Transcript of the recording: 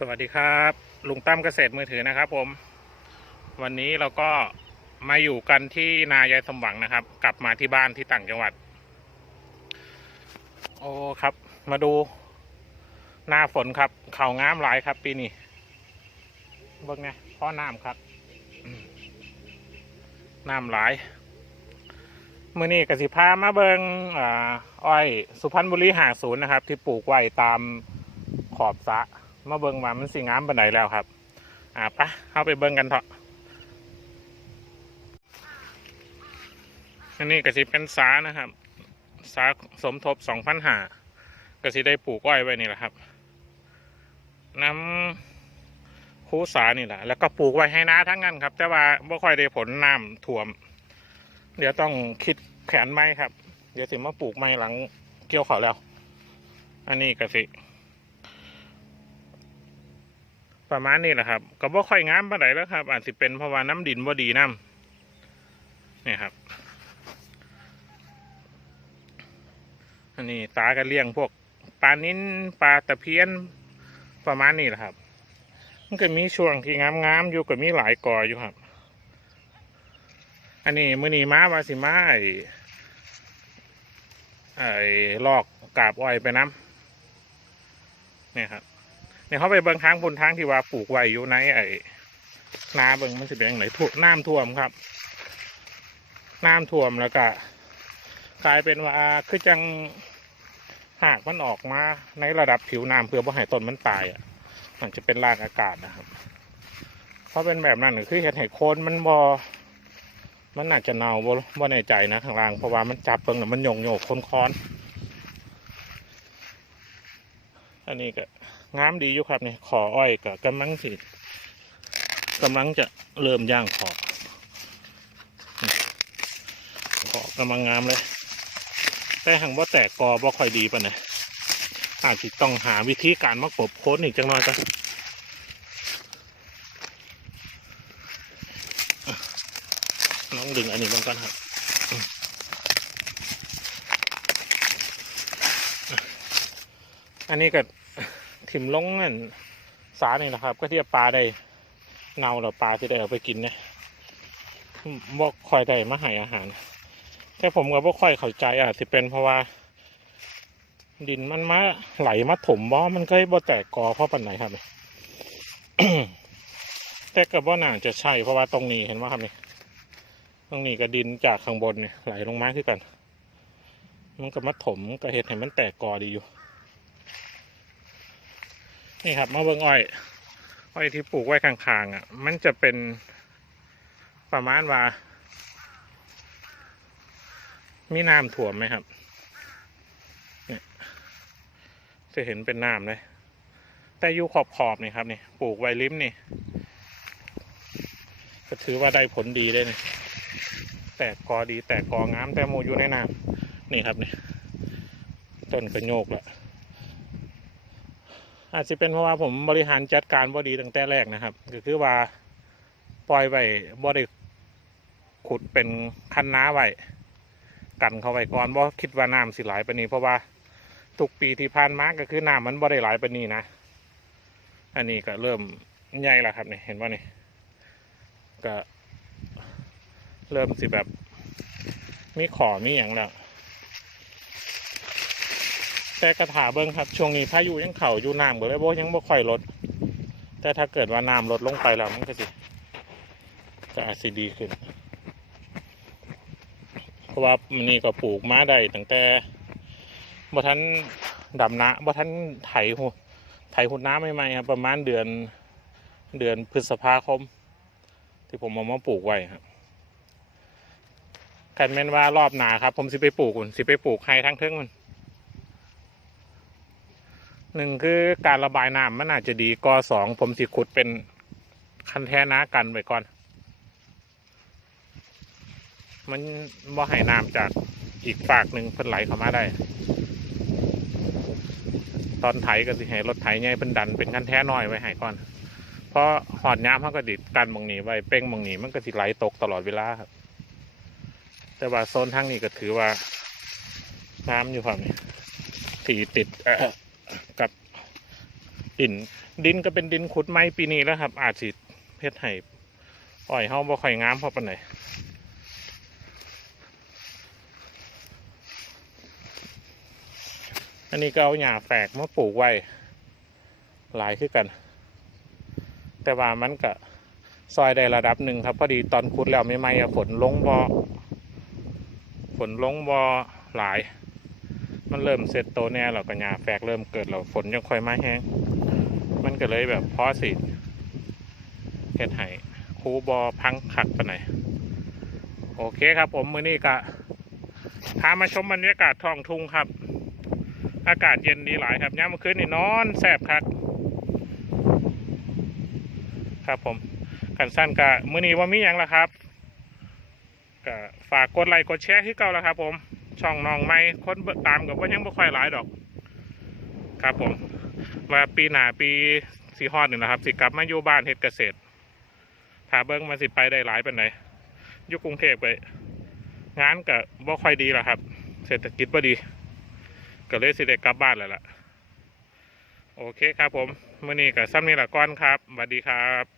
สวัสดีครับ ลุงตั้มเกษตรมือถือนะครับผม วันนี้เราก็มาอยู่กันที่นายายสมหวังนะครับ กลับมาที่บ้านที่ต่างจังหวัด โอ้ครับ มาดู หน้าฝนครับ เขางามหลายครับ ปีนี้เบิ่งไงพ่อน้ำครับน้ำหลายมื่อนี้กสิพามาเบิงอ้อย สุพรรณบุรีหาศูนย์นะครับ ที่ปลูกไว้ตามขอบสระ มาเบิ่งว่ามันสิงามปานใดแล้วครับ อ่าปะเข้าไปเบิ่งกันเถอะอันนี้ก็สิเป็นสานะครับ สาสมทบสองพันหาก็สิได้ปลูกอ้อยไว้นี่แหละครับ น้ำคูสานี่แหละแล้วก็ปลูกไว้ให้นาทั้งนั้นครับ แต่ว่าไม่ค่อยได้ผลน้ำท่วม เดี๋ยวต้องคิดแผนใหม่ครับ เดี๋ยวสิมาปลูกใหม่หลังเกี่ยวเขาแล้ว อันนี้ก็สิ ประมาณนี้แหละครับก็บ่ค่อยงามปานใดแล้วครับ อาจจะเป็นเพราะว่าน้ำดินบ่ดีน้ำนี่ครับ อันนี้ตาก็เลี้ยงพวกปลานิ้นปลาตะเพียนประมาณนี้แหละครับ มันก็มีช่วงที่งามๆอยู่ก็มีหลายกออยู่ครับ อันนี้มือนี้มาว่าสิมาไอ้ไอ้ลอกกาบอ้อยไปน้ำนี่ครับ เนี่ยเขาไปเบิ่งทางบนทางที่ว่าปลูกไว้อยู่ในไอ้นาเบิ่งมันสิเป็นยังไงท่วมน้ำท่วมครับ น้ำท่วมแล้วก็กลายเป็นว่าคือจังหากมันออกมาในระดับผิวน้ำเพื่อบ่ให้ต้นมันตายอะ มันจะเป็นรากอากาศนะครับ เพราะเป็นแบบนั้นก็คือเห็ดให้โคนมันบอมันอาจจะเน่าบ่บ่ในใจนะข้างล่างเพราะว่ามันจับเบิงแล้วมันโยงโยกค้นคอนๆ อันนี้ก็งามดีอยู่ครับนี่ขออ้อยกับกำลังสิกำลังจะเริ่มย่างขอขอกำลังงามเลย แต่หังว่าแตกกอบ่ค่อยดีปะเนี่ยอาจจะต้องหาวิธีการมากบโค้ดอีกจังหน่อยก็น้องดึงอันนี้ลงกันครับ อันนี้ก็ถิ่มลงนั่นสานี่นะครับ ก็ที่ปลาได้เน่าแล้วปลาที่ได้เอาไปกินเนี่ยบ่ค่อยได้มาให้อาหาร แต่ผมก็บ่ค่อยเข้าใจอาจจะเป็นเพราะว่า ดินมันมาไหลมาถมบ่ มันก็บ่แตกกอเพราะปันไหนครับแต่ก็บ่น่าจะใช่เพราะว่าตรงนี้เห็นว่าครับนี่ตรงนี้ก็ดินจากข้างบนเนี่ยไหลลงมาคือกัน มันก็มาถมก็เห็ดให้มันแตกกอดีอยู่ นี่ครับมาเบิงอ้อย อ้อยที่ปลูกไว้ข้างๆอะ มันจะเป็นประมาณว่า มีน้ำถ่วมไหมครับเนี่ยจะเห็นเป็นน้ำเลย แต่อยู่ขอบๆนี่ครับนี่ปลูกไว้ริมนี่ก็ถือว่าได้ผลดีเลยนี่แตกกอดี แตกกองามแต่โมอยู่ในน้ำนี่ครับนี่ต้นกระโยกแหละ อาจจะเป็นเพราะว่าผมบริหารจัดการบ่ดีตั้งแต่แรกนะครับ ก็คือว่าปล่อยไว้บ่ได้ขุดเป็นคันน้าไว้กันเข้าไว้ก่อนบ่คิดว่าน้ำสิไหลไปนนี้เพราะว่าทุกปีที่ผ่านมาก็คือน้ำมันบ่ได้ไหลไปนนี้นะ อันนี้ก็เริ่มใหญ่แล้วครับนี่เห็นว่านี่ก็เริ่มสิแบบมีขอมีอย่างแล้ว แต่กระถาเบิ้งครับ ช่วงนี้พายุยังเข่าอยู่น้ำก็เลยบ่ยังบ่ค่อยลด แต่ถ้าเกิดว่าน้ำลดลงไปแล้วมันก็สิจะอาจสิดีขึ้น เพราะว่ามันนี่ก็ปลูกมาได้ตั้งแต่บ่ทันดำนะบ่ทันไถหูไถหุดน้ำใหม่ๆครับ ประมาณเดือนเดือนพฤษภาคม ที่ผมเอามาปลูกไว้ครับกันแม่นว่ารอบหนาครับ ผมสิไปปลูกอุ่นสิไปปลูกไฮทั้งเทิงมัน หนึ่งคือการระบายน้ำมันอาจจะดีกอสองผมสิขุดเป็นคันแท้น้ากันไว้ก่อน มันบ่ให้น้ำจากอีกฝากหนึ่งเพิ่นไหลเข้ามาได้ ตอนไถก็สิให้รถไถใหญ่เพิ่นดันเป็นคันแท้น้อยไว้ให้ก่อน เพราะหอดย้ำเขาก็ดิดกันบางหนีไว้เป้งบางหนีมันก็สิไหลตกตลอดเวลาครับ แต่ว่าโซนทางนี้ก็ถือว่าน้ำอยู่ฝั่งนี้ที่ติดเอ่อ ดิน ดินก็เป็นดินขุดไม้ปีนี้แล้วครับ อาจสิเพชรให้อ้อยเฮาบ่ค่อยงามพราะปานไหนอันนี้ก็เอาหญ้าแฝกมาปลูกไว้ หลายขึ้นกัน แต่ว่ามันก็ซอยได้ระดับหนึ่งครับ พอดีตอนขุดแล้วไม่ไม่ฝนลงบอฝนลงบอหลาย มันเริ่มเสร็จโตแน่แล้วก็หญ้าแฝกเริ่มเกิดแล้วฝนยังค่อยมาแห้ง มันก็เลยแบบพอสิเฮ็ดให้คูบอพังขักไปไหนโอเคครับ ผมมือนี้ก็พามาชมบรรยากาศท้องทุ่งครับ อากาศเย็นดีหลายครับย่ามเมื่อคืนนี่นอนแสบครับครับผมกันสั้นกะมือนี้ว่ามีหยังละครับก็ฝากกดไลค์กดแชร์ที่เก่าแล้วครับ ผม ช่องน้องไม่คนตามกับว่ายังบ่ค่อยหลายดอก ครับผม ว่าปีหนาปีสีฮอดนี่นะครับ สิกลับมาอยู่บ้านเฮ็ดเกษตรถาเบิ้งมันสิไปได้หลายเป็นไหนอยู่กรุงเทพไปงานก็บ่ค่อยดีละครับ เศรษฐกิจบ่ดี ก็เลยสิได้กลับบ้านแล้วล่ะ โอเคครับผมมื่อนี้กับซ้ำนี้ละก้อนครับสวัสดีครับ